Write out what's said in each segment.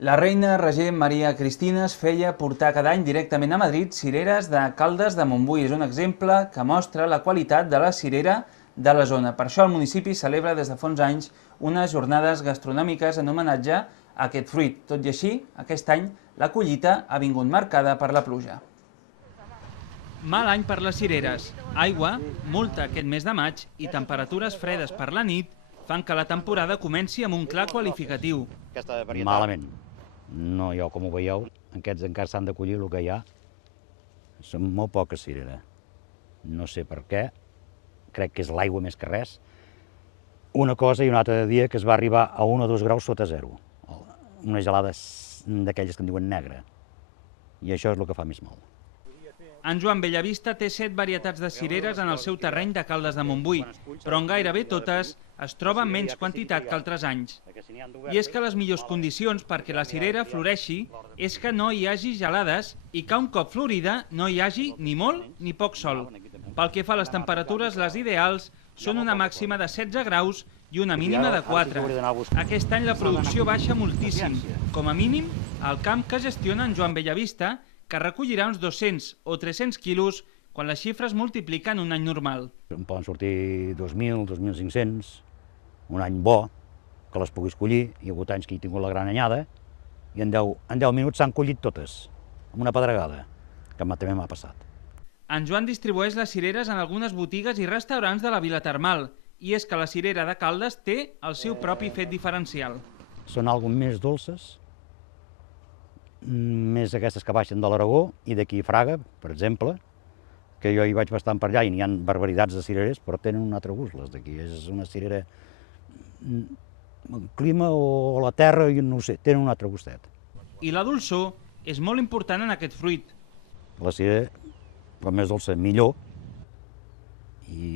La reina regent Maria Cristina es feia portar cada any directament a Madrid cireres de Caldes de Montbui. És un exemple que mostra la qualitat de la cirera de la zona. Per això el municipi celebra des de fa uns anys unes jornades gastronòmiques en homenatge a aquest fruit. Tot i així, aquest any la collita ha vingut marcada per la pluja. Mal any per les cireres. Aigua, molta aquest mes de maig i temperatures fredes per la nit fan que la temporada comenci amb un clar qualificatiu. Malament. No, jo com ho veieu, aquests encara s'han de collir el que hi ha. Són molt poques cireres. No sé per què, crec que és l'aigua més que res. Una cosa i un altre dia que es va arribar a 1 o 2 graus sota zero. Unes gelades d'aquelles que en diuen negre. I això és el que fa més mal. En Joan Bellavista té 7 varietats de cireres en el seu terreny de Caldes de Montbui, però en gairebé totes es troba en menys quantitat que altres anys. I és que les millors condicions perquè la cirera floreixi és que no hi hagi gelades i que un cop florida no hi hagi ni molt ni poc sol. Pel que fa a les temperatures, les ideals són una màxima de 16 graus i una mínima de 4. Aquest any la producció baixa moltíssim, com a mínim al camp que gestiona en Joan Bellavista, que recollirà uns 200 o 300 quilos quan les xifres multipliquen un any normal. En poden sortir 2.000, 2.500, un any bo, que les puguis collir. Hi ha hagut anys que he tingut la gran anyada i en 10 minuts s'han collit totes, amb una pedregada, que també m'ha passat. En Joan distribueix les cireres en algunes botigues i restaurants de la Vila Termal, i és que la cirera de Caldes té el seu propi fet diferencial. Són algo més dolces, més aquestes que baixen de l'Aragó i d'aquí a Fraga, per exemple, que jo hi vaig bastant per allà i n'hi ha barbaritats de cireres, però tenen un altre gust, les d'aquí. És una cirera... El clima o la terra, no ho sé, tenen un altre gustet. I la dolçor és molt important en aquest fruit. La cirera, com més dolça, millor, i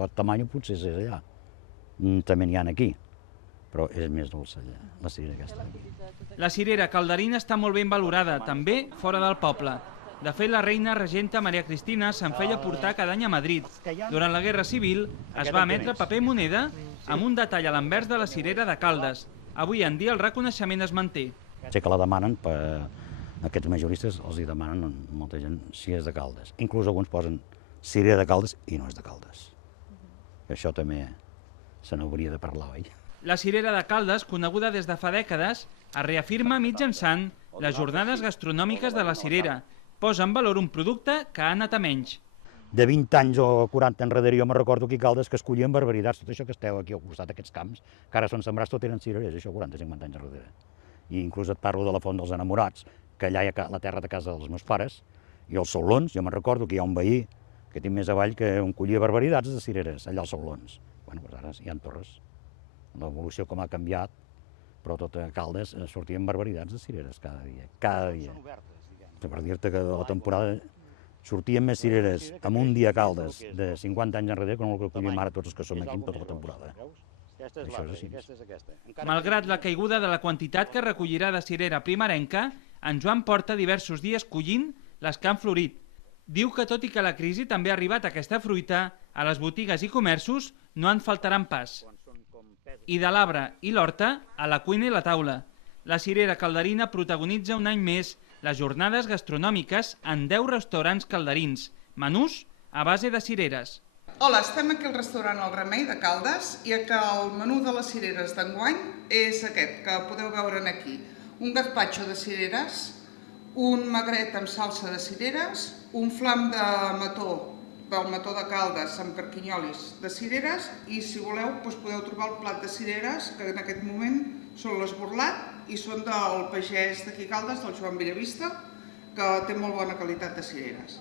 per tamany potser és allà. També n'hi ha aquí, però és més dolça allà, la cirera aquesta. La cirera calderina està molt ben valorada, també fora del poble. De fet, la reina regenta Maria Cristina se'n feia portar cada any a Madrid. Durant la Guerra Civil es va emetre paper moneda amb un detall a l'anvers de la cirera de Caldes. Avui en dia el reconeixement es manté. Sé que la demanen, aquests majoristes els hi demanen a molta gent si és de Caldes. Inclús alguns posen cirera de Caldes i no és de Caldes. Això també se n'hauria de parlar, oi? La cirera de Caldes, coneguda des de fa dècades, es reafirma mitjançant les jornades gastronòmiques de la cirera. Posa en valor un producte que ha anat a menys. De 20 anys o 40 enrere jo me recordo aquí a Caldes que es collien barbaritats. Tot això que esteu aquí al costat d'aquests camps, que ara són sembrats, tot eren cireres, això 40-50 anys enrere. I inclús et parlo de la Font dels Enamorats, que allà hi ha la terra de casa dels meus pares, i els Saulons, jo me'n recordo que hi ha un veí que tinc més avall que on collia barbaritats de cireres, allà als Saulons. Bueno, doncs ara hi ha torres. L'evolució com ha canviat, però tot a Caldes sortien barbaritats de cireres cada dia, cada dia. Per dir-te que de la temporada sortien més cireres en un dia a Caldes de 50 anys enrere que no el que collim ara tots els que som aquí en tota la temporada. Això és així. Malgrat la caiguda de la quantitat que recollirà de cirera primerenca, en Joan porta diversos dies collint les que han florit. Diu que tot i que la crisi també ha arribat aquesta fruita, a les botigues i comerços no en faltaran pas. I de l'arbre i l'horta, a la cuina i la taula. La cirera calderina protagonitza un any més les jornades gastronòmiques en 10 restaurants calderins, menús a base de cireres. Hola, estem aquí al restaurant El Remei de Caldes i que el menú de les cireres d'enguany és aquest, que podeu veure aquí. Un gazpacho de cireres, un magret amb salsa de cireres, un flam de mató, del mató de Caldes amb carquinyolis de cireres i si voleu podeu trobar el plat de cireres que en aquest moment són l'esborlat i són del pagès d'aquí Caldes, del Joan Bellavista, que té molt bona qualitat de cireres.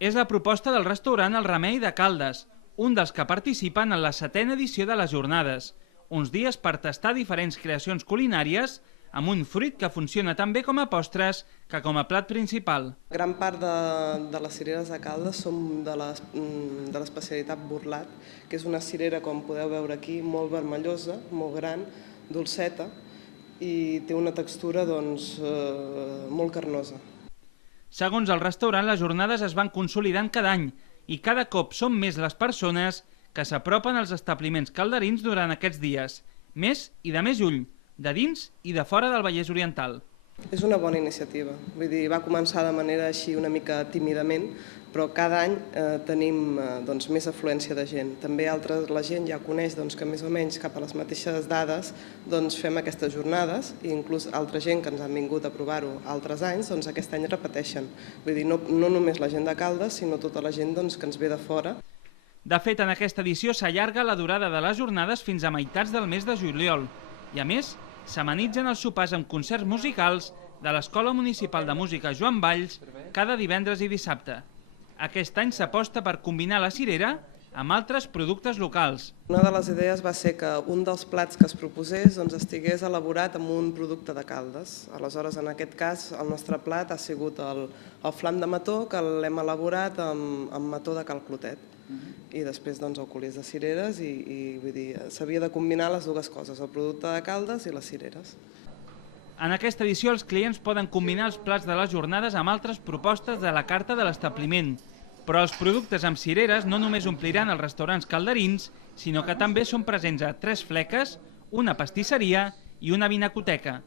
És la proposta del restaurant El Remei de Caldes, un dels que participen en la 7ª edició de les jornades, uns dies per tastar diferents creacions culinàries amb un fruit que funciona tan bé com a postres que com a plat principal. Gran part de les cireres de Caldes són de l'especialitat burlat, que és una cirera, com podeu veure aquí, molt vermellosa, molt gran, dolceta, i té una textura molt carnosa. Segons el restaurant, les jornades es van consolidant cada any i cada cop són més les persones que s'apropen als establiments calderins durant aquests dies, més i de més lluny, de dins i de fora del Vallès Oriental. És una bona iniciativa. Vull dir, va començar de manera així una mica tímidament, però cada any tenim més afluència de gent. També la gent ja coneix que més o menys cap a les mateixes dades fem aquestes jornades i inclús altra gent que ens han vingut a provar-ho altres anys, aquest any repeteixen. Vull dir, no només la gent de Caldes, sinó tota la gent que ens ve de fora. De fet, en aquesta edició s'allarga la durada de les jornades fins a meitats del mes de juliol i, a més, s'amenitzen els sopars amb concerts musicals de l'Escola Municipal de Música Joan Valls cada divendres i dissabte. Aquest any s'aposta per combinar la cirera amb altres productes locals. Una de les idees va ser que un dels plats que es proposés estigués elaborat amb un producte de Caldes. Aleshores, en aquest cas, el nostre plat ha sigut el flam de mató, que l'hem elaborat amb mató de Cal Clotet. I després el culés de cireres i s'havia de combinar les dues coses, el producte de Caldes i les cireres. En aquesta edició els clients poden combinar els plats de les jornades amb altres propostes de la carta de l'establiment, però els productes amb cireres no només ompliran els restaurants calderins, sinó que també són presents a Tres Fleques, una pastisseria i una vinacoteca.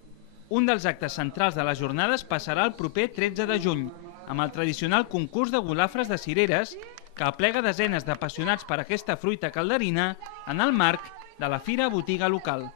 Un dels actes centrals de les jornades passarà el proper 13 de juny, amb el tradicional concurs de golafres de cireres, que aplega desenes d'apassionats per aquesta fruita calderina en el marc de la Fira Botiga Local.